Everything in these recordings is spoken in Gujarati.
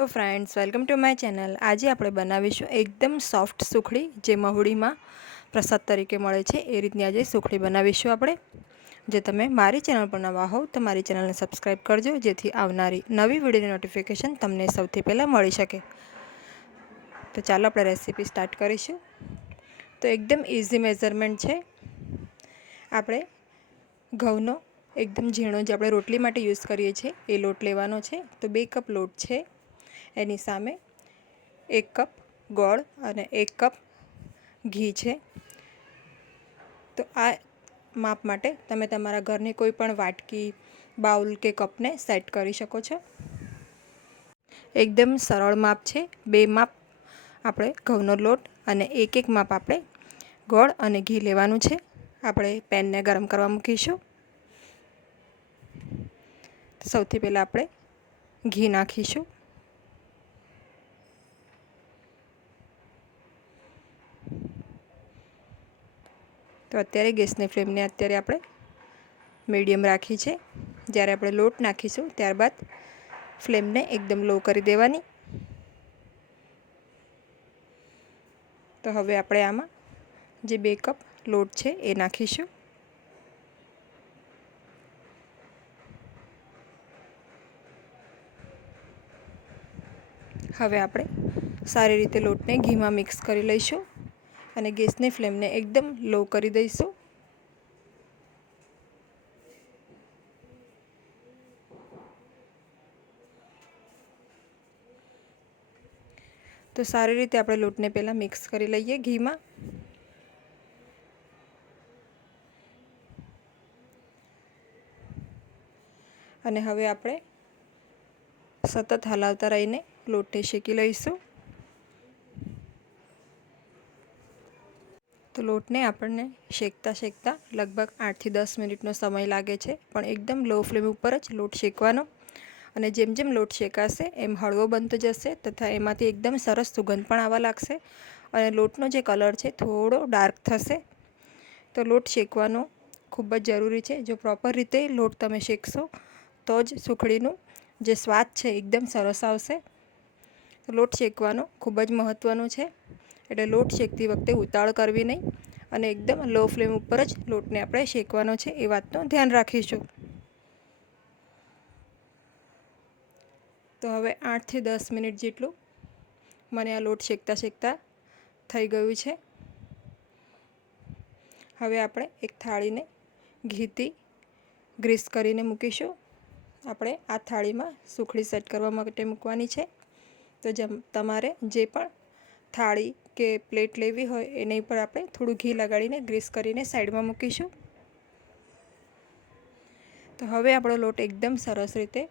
Hello friends, welcome to my channel. આજે આપણે બનાવીશું એકદમ સોફ્ટ સુખડી, જે મહુડીમાં પ્રસાદ તરીકે મળે છે એ રીતની આજે સુખડી બનાવીશું આપણે। જે તમે મારી ચેનલ પર નવા હોવ તો મારી ચેનલને સબસ્ક્રાઈબ કરજો, જેથી આવનારી નવી વિડીયોની નોટિફિકેશન તમને સૌથી પહેલાં મળી શકે। તો ચાલો આપણે રેસીપી સ્ટાર્ટ કરીશું। તો એકદમ ઇઝી મેઝરમેન્ટ છે। આપણે ઘઉંનો એકદમ ઝીણો જે આપણે રોટલી માટે યુઝ કરીએ છીએ એ લોટ લેવાનો છે। તો 2 કપ લોટ છે, એની સામે 1 કપ ગોળ અને 1 કપ ઘી છે। તો આ માપ માટે તમે તમારા ઘરની કોઈ પણ વાટકી, બાઉલ કે કપને સેટ કરી શકો છો। એકદમ સરળ માપ છે। 2 માપ આપણે ઘઉંનો લોટ અને 1 માપ આપણે ગોળ અને ઘી લેવાનું છે। આપણે પેનને ગરમ કરવા મૂકીશું। સૌથી પહેલાં આપણે ઘી નાખીશું। તો અત્યારે ગેસની ફ્લેમને આપણે મીડિયમ રાખી છે। જ્યારે આપણે લોટ નાખીશું ત્યારબાદ ફ્લેમને એકદમ લો કરી દેવાની। તો હવે આપણે આમાં જે 2 કપ લોટ છે એ નાખીશું। હવે આપણે સારી રીતે લોટને ઘીમાં મિક્સ કરી લઈશું અને ગેસની ફ્લેમને એકદમ લો કરી દઈશું। તો સારી રીતે આપણે લોટને પહેલાં મિક્સ કરી લઈએ ઘીમાં। અને હવે આપણે સતત હલાવતા રહીને લોટને શેકી લઈશું। તો લોટને આપણને શેકતા લગભગ 8 થી 10 મિનિટનો સમય લાગે છે, પણ એકદમ લો ફ્લેમ ઉપર જ લોટ શેકવાનો। અને જેમ જેમ લોટ શેકાશે એમ હળવો બનતો જશે તથા એમાંથી એકદમ સરસ સુગંધ પણ આવવા લાગશે અને લોટનો જે કલર છે થોડો ડાર્ક થશે। તો લોટ શેકવાનો ખૂબ જ જરૂરી છે। જો પ્રોપર રીતે લોટ તમે શેકશો તો જ સુખડીનું જે સ્વાદ છે એકદમ સરસ આવશે। તો લોટ શેકવાનો ખૂબ જ મહત્ત્વનું છે, એટલે લોટ શેકતી વખતે ઉતાવળ કરવી નહીં અને એકદમ લો ફ્લેમ ઉપર જ લોટને આપણે શેકવાનો છે એ વાતનું ધ્યાન રાખીશું। તો હવે 8 થી 10 મિનિટ જેટલું મને આ લોટ શેકતા થઈ ગયું છે। હવે આપણે એક થાળીને ઘીથી ગ્રીસ કરીને મૂકીશું। આપણે આ થાળીમાં સુખડી સેટ કરવા માટે મૂકવાની છે। તો તમારે જે પણ થાળી કે પ્લેટ લેવી હોય એની પર આપણે થોડું ઘી લગાડીને ગ્રીસ કરીને સાઈડમાં મૂકીશું। તો હવે આપણો લોટ એકદમ સરસ રીતે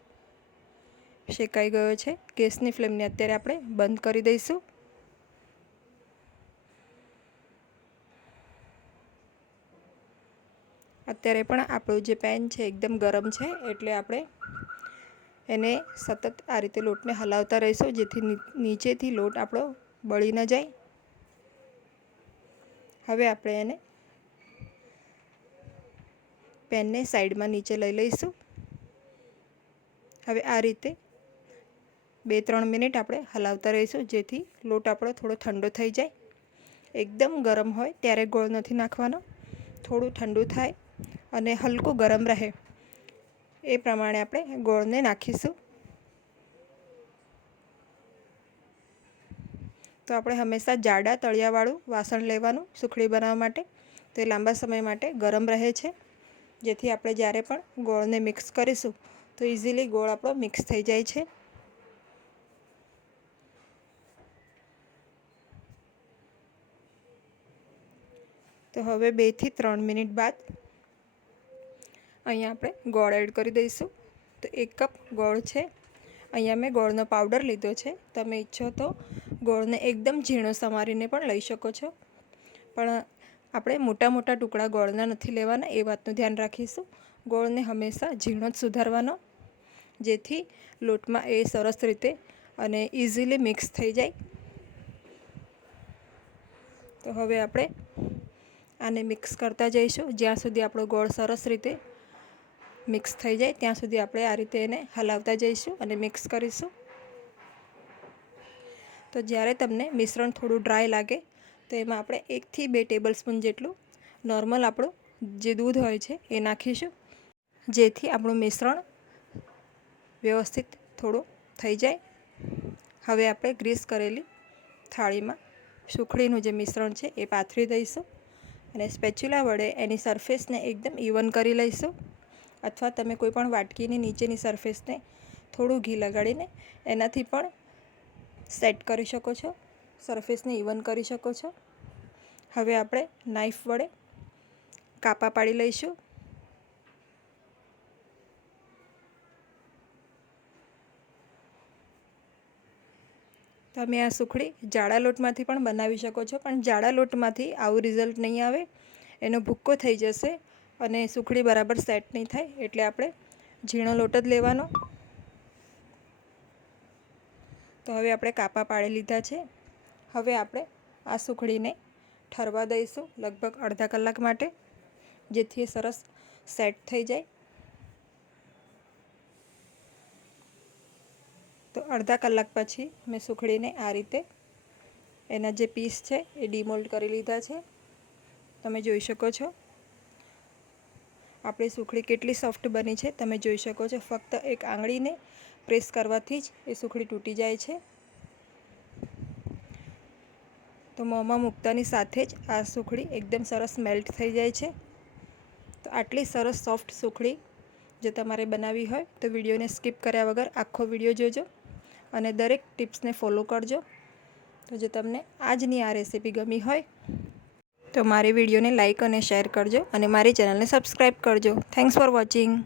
શેકાઈ ગયો છે। ગેસની ફ્લેમને અત્યારે આપણે બંધ કરી દઈશું। અત્યારે પણ આપણું જે પેન છે એકદમ ગરમ છે, એટલે આપણે એને સતત આ રીતે લોટને હલાવતા રહીશું, જેથી નીચેથી લોટ આપણો બળી ન જાય। હવે આપણે એને પેનને સાઈડમાં નીચે લઈ લઈશું। હવે આ રીતે 2-3 મિનિટ આપણે હલાવતા રહીશું, જેથી લોટ આપણો થોડો ઠંડો થઈ જાય। એકદમ ગરમ હોય ત્યારે ગોળ નથી નાખવાનો, થોડું ઠંડુ થાય અને હલકું ગરમ રહે એ પ્રમાણે આપણે ગોળને નાખીશું। તો આપણે હંમેશા જાડા તળિયાવાળું વાસણ લેવાનું સુખડી બનાવવા માટે, તે લાંબા સમય માટે ગરમ રહે છે, જેથી આપણે જ્યારે પણ ગોળને મિક્સ કરીશું તો ઇઝીલી ગોળ આપણો મિક્સ થઈ જાય છે। તો હવે 2 થી 3 મિનિટ બાદ અહીંયા આપણે ગોળ એડ કરી દઈશું। તો 1 કપ ગોળ છે, અહીંયા મેં ગોળનો પાવડર લીધો છે। તમે ઈચ્છો તો ગોળને એકદમ ઝીણો સમારીને પણ લઈ શકો છો, પણ આપણે મોટા ટુકડા ગોળના નથી લેવાના, એ વાતનું ધ્યાન રાખીશું। ગોળને હંમેશા ઝીણો જ સુધારવાનો, જેથી લોટમાં એ સરસ રીતે અને ઇઝીલી મિક્સ થઈ જાય। તો હવે આપણે આને મિક્સ કરતા જઈશું, જ્યાં સુધી આપણો ગોળ સરસ રીતે મિક્સ થઈ જાય ત્યાં સુધી આપણે આ રીતે એને હલાવતા જઈશું અને મિક્સ કરીશું। તો જ્યારે તમને મિશ્રણ થોડું ડ્રાય લાગે તો એમાં આપણે 1 થી 2 ટેબલસ્પૂન જેટલું નોર્મલ આપણું જે દૂધ હોય છે એ નાખીશું, જેથી આપણું મિશ્રણ વ્યવસ્થિત થોડું થઈ જાય. હવે આપણે ગ્રીસ કરેલી થાળીમાં સુખડીનું જે મિશ્રણ છે એ પાથરી દઈશું અને સ્પેચ્યુલા વડે એની સરફેસને એકદમ ઇવન કરી લઈશું, અથવા તમે કોઈ પણ વાટકીની નીચેની સરફેસને થોડું ઘી લગાડીને એનાથી પણ સેટ કરી શકો છો, સરફેસને ઇવન કરી શકો છો. હવે આપણે નાઈફ વડે કાપા પાડી લઈશું. તમે આ સુખડી જાડા લોટમાંથી પણ બનાવી શકો છો, પણ જાડા લોટમાંથી આવું રિઝલ્ટ નહીં આવે, એનો ભૂક્કો થઈ જશે અને સુખડી બરાબર સેટ નહીં થાય. એટલે આપણે ઝીણો લોટ જ લેવાનો. તો હવે આપણે કાપા પાડી લીધા છે. હવે આપણે આ સુખડીને ઠરવા દઈશું લગભગ અડધા કલાક માટે, જેથી એ સરસ સેટ થઈ જાય. તો અડધા કલાક પછી મેં સુખડીને આ રીતે એના જે પીસ છે એ ડીમોલ્ડ કરી લીધા છે. તમે જોઈ શકો છો આપણી સુખડી કેટલી સોફ્ટ બની છે, તમે જોઈ શકો છો. ફક્ત એક આંગળીને પ્રેસ કરવાથી જ એ સુખડી તૂટી જાય છે. તો મોંમાં મૂકતાની સાથે જ આ સુખડી એકદમ સરસ મેલ્ટ થઈ જાય છે. તો આટલી સરસ સોફ્ટ સુખડી જો તમારે બનાવવી હોય તો વિડીયોને સ્કીપ કર્યા વગર આખો વિડીયો જોજો અને દરેક ટિપ્સને ફોલો કરજો. તો જો તમને આજની આ રેસીપી ગમી હોય તો મારી વિડીયોને લાઇક અને શેર કરજો અને મારી ચેનલને સબસ્ક્રાઈબ કરજો. Thanks for watching.